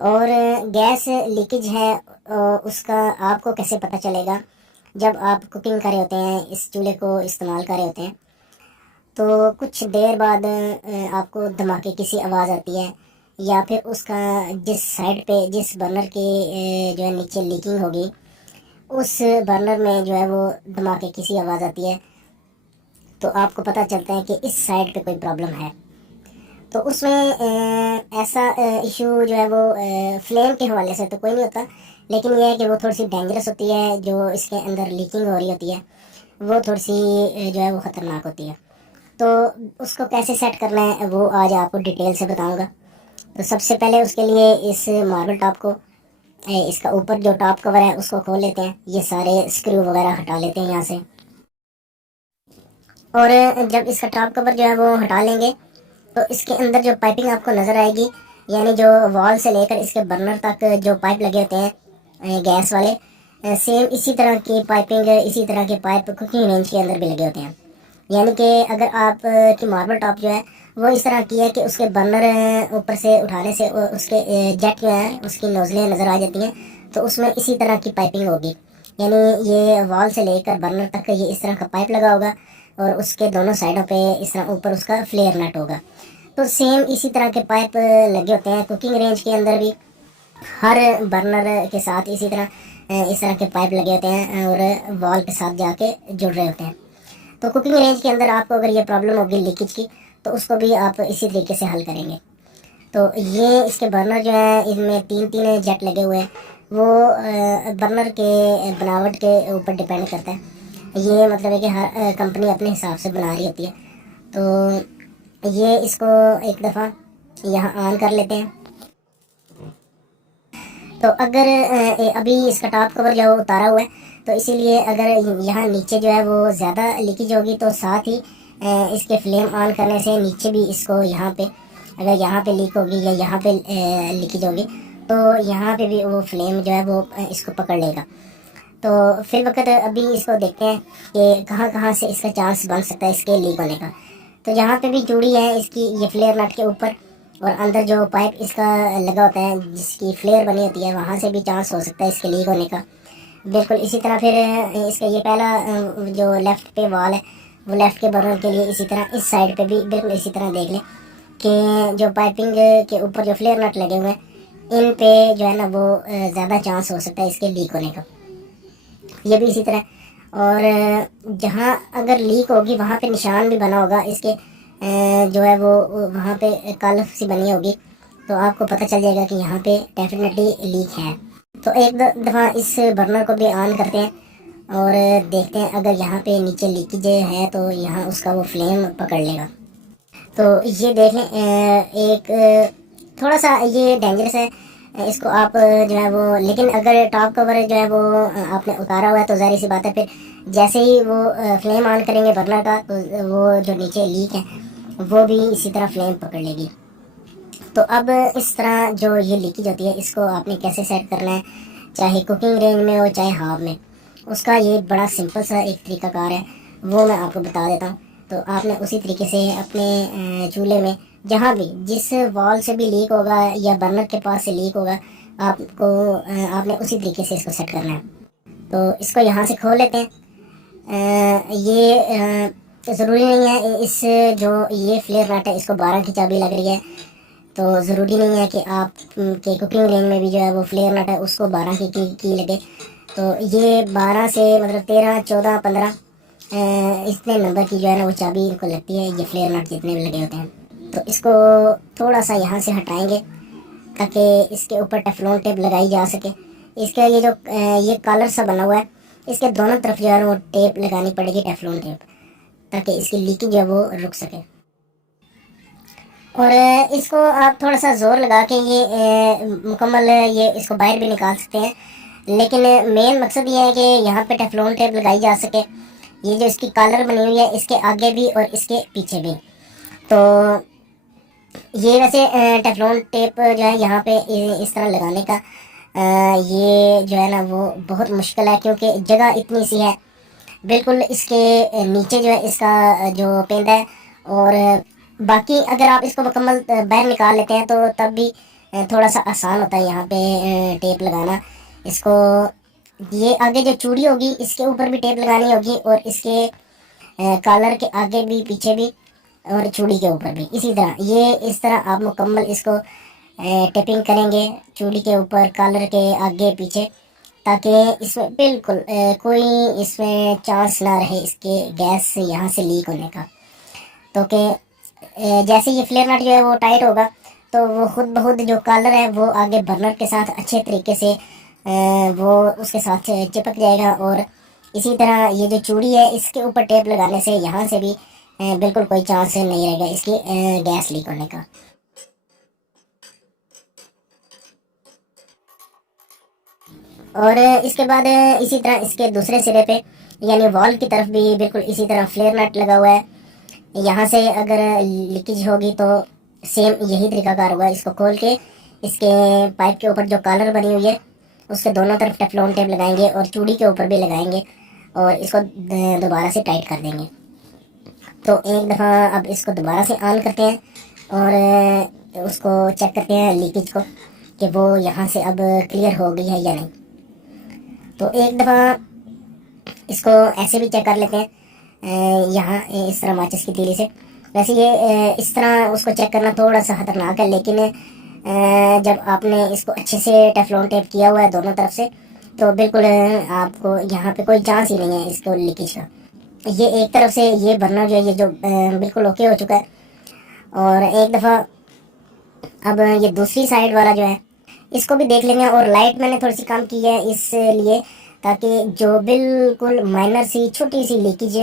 और gas leakage है उसका आपको कैसे पता चलेगा? जब आप कुकिंग कर रहे होते हैं, इस चूल्हे को इस्तेमाल कर रहे होते हैं, तो कुछ देर बाद आपको धमाके की सी आवाज़ आती है, या फिर उसका जिस साइड पे जिस बर्नर के जो है नीचे लीकिंग होगी, उस बर्नर में जो है वो धमाके की सी आवाज़ आती है, तो आपको पता चलता है कि इस साइड पे कोई प्रॉब्लम है। तो उसमें ऐसा इशू जो है वो फ्लेम के हवाले से तो कोई नहीं होता, लेकिन यह है कि वो थोड़ी सी डेंजरस होती है। जो इसके अंदर लीकिंग हो रही होती है वो थोड़ी सी जो है वो ख़तरनाक होती है। तो उसको कैसे सेट करना है वो आज आपको डिटेल से बताऊंगा। तो सबसे पहले उसके लिए इस मार्बल टॉप को इसका ऊपर जो टॉप कवर है उसको खोल लेते हैं, ये सारे स्क्रू वगैरह हटा लेते हैं यहाँ से। और जब इसका टॉप कवर जो है वो हटा लेंगे तो इसके अंदर जो पाइपिंग आपको नज़र आएगी, यानी जो वॉल से लेकर इसके बर्नर तक जो पाइप लगे होते हैं गैस वाले, सेम इसी तरह की पाइपिंग, इसी तरह के पाइप कुकिंग रेंज के अंदर भी लगे होते हैं। यानी कि अगर आप की मार्बल टॉप जो है वो इस तरह की है कि उसके बर्नर ऊपर से उठाने से उसके जेट जो है उसकी नोजलें नज़र आ जाती हैं, तो उसमें इसी तरह की पाइपिंग होगी। यानी ये वॉल से लेकर बर्नर तक ये इस तरह का पाइप लगा होगा, और उसके दोनों साइडों पे इस तरह ऊपर उसका फ्लेयर नट होगा। तो सेम इसी तरह के पाइप लगे होते हैं कुकिंग रेंज के अंदर भी, हर बर्नर के साथ इसी तरह इस तरह के पाइप लगे होते हैं और वॉल के साथ जाके जुड़ रहे होते हैं। तो कुकिंग रेंज के अंदर आपको अगर ये प्रॉब्लम होगी लीकेज की, तो उसको भी आप इसी तरीके से हल करेंगे। तो ये इसके बर्नर जो है इनमें तीन तीन जेट लगे हुए हैं, वो बर्नर के बनावट के ऊपर डिपेंड करता है। ये मतलब है कि हर कंपनी अपने हिसाब से बना रही होती है। तो ये इसको एक दफ़ा यहाँ ऑन कर लेते हैं। तो अगर अभी इसका टॉप कवर जो है वो उतारा हुआ है, तो इसीलिए अगर यहाँ नीचे जो है वो ज़्यादा लीकेज होगी, तो साथ ही इसके फ्लेम ऑन करने से नीचे भी इसको यहाँ पे, अगर यहाँ पे लीक होगी या यहाँ पे लीकेज होगी, तो यहाँ पे भी वो फ्लेम जो है वो इसको पकड़ लेगा। तो फिर वक्त अभी इसको देखते हैं कि कहाँ कहाँ से इसका चांस बन सकता है इसके लीक होने का। तो जहाँ पे भी जुड़ी है इसकी ये फ्लेयर नट के ऊपर, और अंदर जो पाइप इसका लगा होता है जिसकी फ्लेयर बनी होती है, वहाँ से भी चांस हो सकता है इसके लीक होने का। बिल्कुल इसी तरह फिर इसका ये पहला जो लेफ़्ट पे वॉल है, वो लेफ़्ट के बर्नर के लिए इसी तरह इस साइड पे भी बिल्कुल इसी तरह देख लें कि जो पाइपिंग के ऊपर जो फ्लेयर नट लगे हुए हैं, इन पे जो है ना वो ज़्यादा चांस हो सकता है इसके लीक होने का। ये भी इसी तरह। और जहाँ अगर लीक होगी वहाँ पे निशान भी बना होगा इसके, जो है वो वहाँ पे कालफ सी बनी होगी, तो आपको पता चल जाएगा कि यहाँ पे डेफिनेटली लीक है। तो एक दफ़ा इस बर्नर को भी ऑन करते हैं और देखते हैं अगर यहाँ पे नीचे लीकेज है तो यहाँ उसका वो फ्लेम पकड़ लेगा। तो ये देख लें, एक थोड़ा सा ये डेंजरस है, इसको आप जो है वो, लेकिन अगर टॉप कवर जो है वो आपने उतारा हुआ है तो ज़ाहिर सी बात है फिर जैसे ही वो फ्लेम ऑन करेंगे बर्नर का, तो वो जो नीचे लीक है वो भी इसी तरह फ्लेम पकड़ लेगी। तो अब इस तरह जो ये लीकेज होती है इसको आपने कैसे सेट करना है, चाहे कुकिंग रेंज में हो चाहे हाफ में, उसका ये बड़ा सिंपल सा एक तरीकाकार है, वो मैं आपको बता देता हूँ। तो आपने उसी तरीके से अपने चूल्हे में जहाँ भी जिस वॉल से भी लीक होगा या बर्नर के पास से लीक होगा, आपको आपने उसी तरीके से इसको सेट करना है। तो इसको यहाँ से खोल लेते हैं। ये ज़रूरी नहीं है इस जो ये फ्लेयर नट है इसको 12 की चाबी लग रही है, तो ज़रूरी नहीं है कि आप के कुकिंग रेंज में भी जो है वो फ्लेयर नट है उसको 12 की लगे। तो ये 12 से मतलब 13 14 15 इतने नंबर की जो है ना वो चाबी इनको लगती है, ये फ्लेयर नट जितने भी लगे होते हैं। तो इसको थोड़ा सा यहाँ से हटाएंगे ताकि इसके ऊपर टेफ्लॉन टेप लगाई जा सके। इसका ये जो ये कॉलर सा बना हुआ है, इसके दोनों तरफ जो है वो टेप लगानी पड़ेगी, टेफ्लॉन टेप, ताकि इसकी लीकेज जो है वो रुक सके। और इसको आप थोड़ा सा ज़ोर लगा के ये मुकम्मल ये इसको बाहर भी निकाल सकते हैं, लेकिन मेन मकसद ये है कि यहाँ पे टेफ्लॉन टेप लगाई जा सके। ये जो इसकी कॉलर बनी हुई है इसके आगे भी और इसके पीछे भी। तो ये वैसे टेफ्लॉन टेप जो है यहाँ पे इस तरह लगाने का ये जो है ना वो बहुत मुश्किल है, क्योंकि जगह इतनी सी है। बिल्कुल इसके नीचे जो है इसका जो पेंदा है, और बाकी अगर आप इसको मुकम्मल बाहर निकाल लेते हैं तो तब भी थोड़ा सा आसान होता है यहाँ पे टेप लगाना। इसको ये आगे जो चूड़ी होगी इसके ऊपर भी टेप लगानी होगी, और इसके कॉलर के आगे भी पीछे भी, और चूड़ी के ऊपर भी इसी तरह। ये इस तरह आप मुकम्मल इसको टेपिंग करेंगे चूड़ी के ऊपर, कॉलर के आगे पीछे, ताकि इसमें बिल्कुल कोई इसमें चांस ना रहे इसके गैस से यहाँ से लीक होने का। तो कि जैसे ये फ्लेयर नट जो है वो टाइट होगा तो वो खुद ब खुद जो कॉलर है वो आगे बर्नर के साथ अच्छे तरीके से वो उसके साथ चिपक जाएगा। और इसी तरह ये जो चूड़ी है इसके ऊपर टेप लगाने से यहाँ से भी बिल्कुल कोई चांस नहीं रहेगा इसकी गैस लीक होने का। और इसके बाद इसी तरह इसके दूसरे सिरे पे यानी वॉल की तरफ भी बिल्कुल इसी तरह फ्लेयर नट लगा हुआ है। यहाँ से अगर लीकेज होगी तो सेम यही तरीकाकार होगा। इसको खोल के इसके पाइप के ऊपर जो कॉलर बनी हुई है उसके दोनों तरफ टेफ्लॉन टेप लगाएंगे और चूड़ी के ऊपर भी लगाएंगे और इसको दोबारा से टाइट कर देंगे। तो एक दफ़ा अब इसको दोबारा से ऑन करते हैं और उसको चेक करते हैं लीकेज को कि वो यहाँ से अब क्लियर हो गई है या नहीं। तो एक दफ़ा इसको ऐसे भी चेक कर लेते हैं यहाँ इस तरह माचिस की तीली से। वैसे ये इस तरह उसको चेक करना थोड़ा सा खतरनाक है, लेकिन जब आपने इसको अच्छे से टेफ्लॉन टेप किया हुआ है दोनों तरफ से तो बिल्कुल आपको यहाँ पे कोई चांस ही नहीं है इसको लीकेज का। ये एक तरफ से ये बर्नर जो है ये जो बिल्कुल ओके हो चुका है। और एक दफ़ा अब ये दूसरी साइड वाला जो है इसको भी देख लेंगे। और लाइट मैंने थोड़ी सी कम की है इसलिए ताकि जो बिल्कुल माइनर सी छोटी सी लीकेज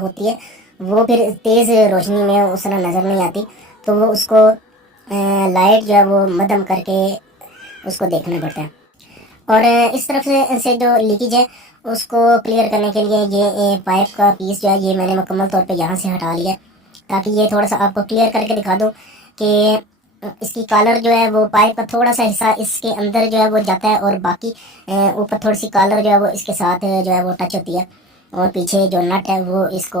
होती है वो फिर तेज़ रोशनी में उस तरह नज़र नहीं आती, तो वो उसको लाइट जो है वो मध्यम करके उसको देखना पड़ता है। और इस तरफ से जो लीकेज है उसको क्लियर करने के लिए ये पाइप का पीस जो है ये मैंने मुकम्मल तौर पे यहाँ से हटा लिया, ताकि ये थोड़ा सा आपको क्लियर करके दिखा दूँ कि इसकी कॉलर जो है वो पाइप का थोड़ा सा हिस्सा इसके अंदर जो है वो जाता है और बाकी ऊपर थोड़ी सी कॉलर जो है वो इसके साथ जो है वो टच होती है, और पीछे जो नट है वो इसको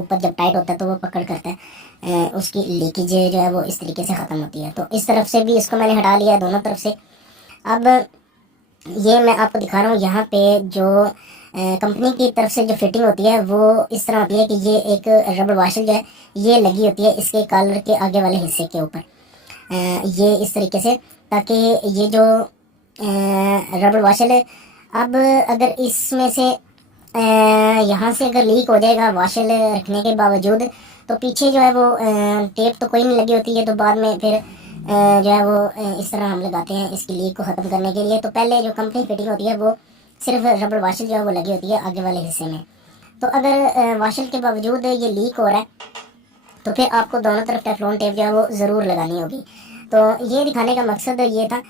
ऊपर जब टाइट होता है तो वो पकड़ करता है, उसकी लीकेज जो है वो इस तरीके से ख़त्म होती है। तो इस तरफ से भी इसको मैंने हटा लिया है दोनों तरफ से। अब ये मैं आपको दिखा रहा हूँ यहाँ पे जो कंपनी की तरफ से जो फिटिंग होती है वो इस तरह होती है कि ये एक रबर वाशर जो है ये लगी होती है इसके कॉलर के आगे वाले हिस्से के ऊपर, ये इस तरीके से, ताकि ये जो रबर वाशर है अब अगर इसमें से यहाँ से अगर लीक हो जाएगा वाशर रखने के बावजूद तो पीछे जो है वो टेप तो कोई नहीं लगी होती है, तो बाद में फिर जो है वो इस तरह हम लगाते हैं इसकी लीक को ख़त्म करने के लिए। तो पहले जो कंपनी फिटिंग होती है वो सिर्फ रबर वाशर जो है वो लगी होती है आगे वाले हिस्से में। तो अगर वाशर के बावजूद ये लीक हो रहा है तो फिर आपको दोनों तरफ टेफ्लॉन टेप जो है वो ज़रूर लगानी होगी। तो ये दिखाने का मकसद ये था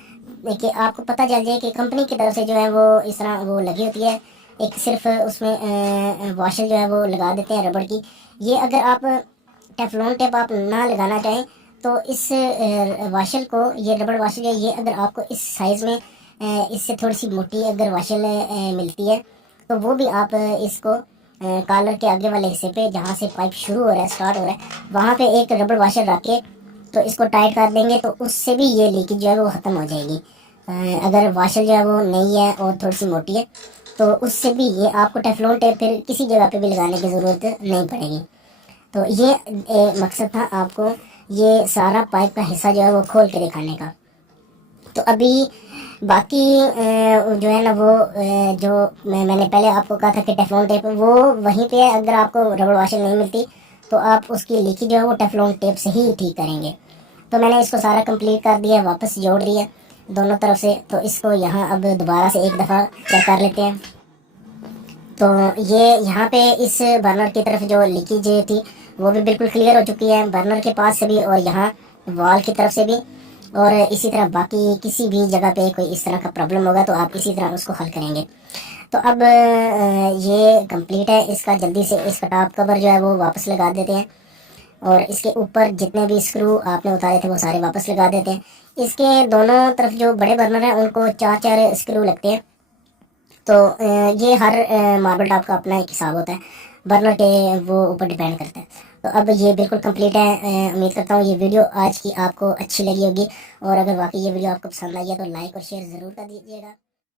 कि आपको पता चल जाए कि कंपनी की तरफ से जो है वो इस तरह वो लगी होती है, एक सिर्फ उसमें वाशर जो है वो लगा देते हैं रबड़ की। ये अगर आप टेफ्लॉन टेप आप ना लगाना चाहें तो इस वाशल को, ये रबड़ वाशल है, ये अगर आपको इस साइज़ में इससे थोड़ी सी मोटी अगर वाशल मिलती है तो वो भी आप इसको कॉलर के आगे वाले हिस्से पे जहाँ से पाइप शुरू हो रहा है स्टार्ट हो रहा है वहाँ पे एक रबड़ वाशर रख के तो इसको टाइट कर देंगे, तो उससे भी ये लीकेज जो है वो ख़त्म हो जाएगी। अगर वाशर जो है वो नहीं है और थोड़ी सी मोटी है तो उससे भी ये आपको टेफ्लॉन टेप फिर किसी जगह पे भी लगाने की ज़रूरत नहीं पड़ेगी। तो ये मकसद था आपको ये सारा पाइप का हिस्सा जो है वो खोल के दिखाने का। तो अभी बाकी जो है ना वो जो मैंने पहले आपको कहा था कि टेफ्लॉन टेप वो वहीं पे है। अगर आपको रबड़ वाशर नहीं मिलती तो आप उसकी लीकेज जो है वो टेफ्लॉन टेप से ही ठीक करेंगे। तो मैंने इसको सारा कंप्लीट कर दिया, वापस जोड़ दिया दोनों तरफ से। तो इसको यहाँ अब दोबारा से एक दफ़ा चेक कर लेते हैं। तो ये यहाँ पे इस बर्नर की तरफ जो लीकेज थी वो भी बिल्कुल क्लियर हो चुकी है, बर्नर के पास से भी और यहाँ वॉल की तरफ से भी। और इसी तरह बाकी किसी भी जगह पे कोई इस तरह का प्रॉब्लम होगा तो आप इसी तरह उसको हल करेंगे। तो अब ये कंप्लीट है। इसका जल्दी से इसका टॉप कवर जो है वो वापस लगा देते हैं और इसके ऊपर जितने भी स्क्रू आपने उतारे थे वो सारे वापस लगा देते हैं। इसके दोनों तरफ जो बड़े बर्नर हैं उनको 4-4 स्क्रू लगते हैं। तो ये हर मार्बल टॉप का अपना एक हिसाब होता है, बर्नर के वो ऊपर डिपेंड करता है। तो अब ये बिल्कुल कंप्लीट है। उम्मीद करता हूँ ये वीडियो आज की आपको अच्छी लगी होगी, और अगर वाकई ये वीडियो आपको पसंद आई है तो लाइक और शेयर ज़रूर कर दीजिएगा।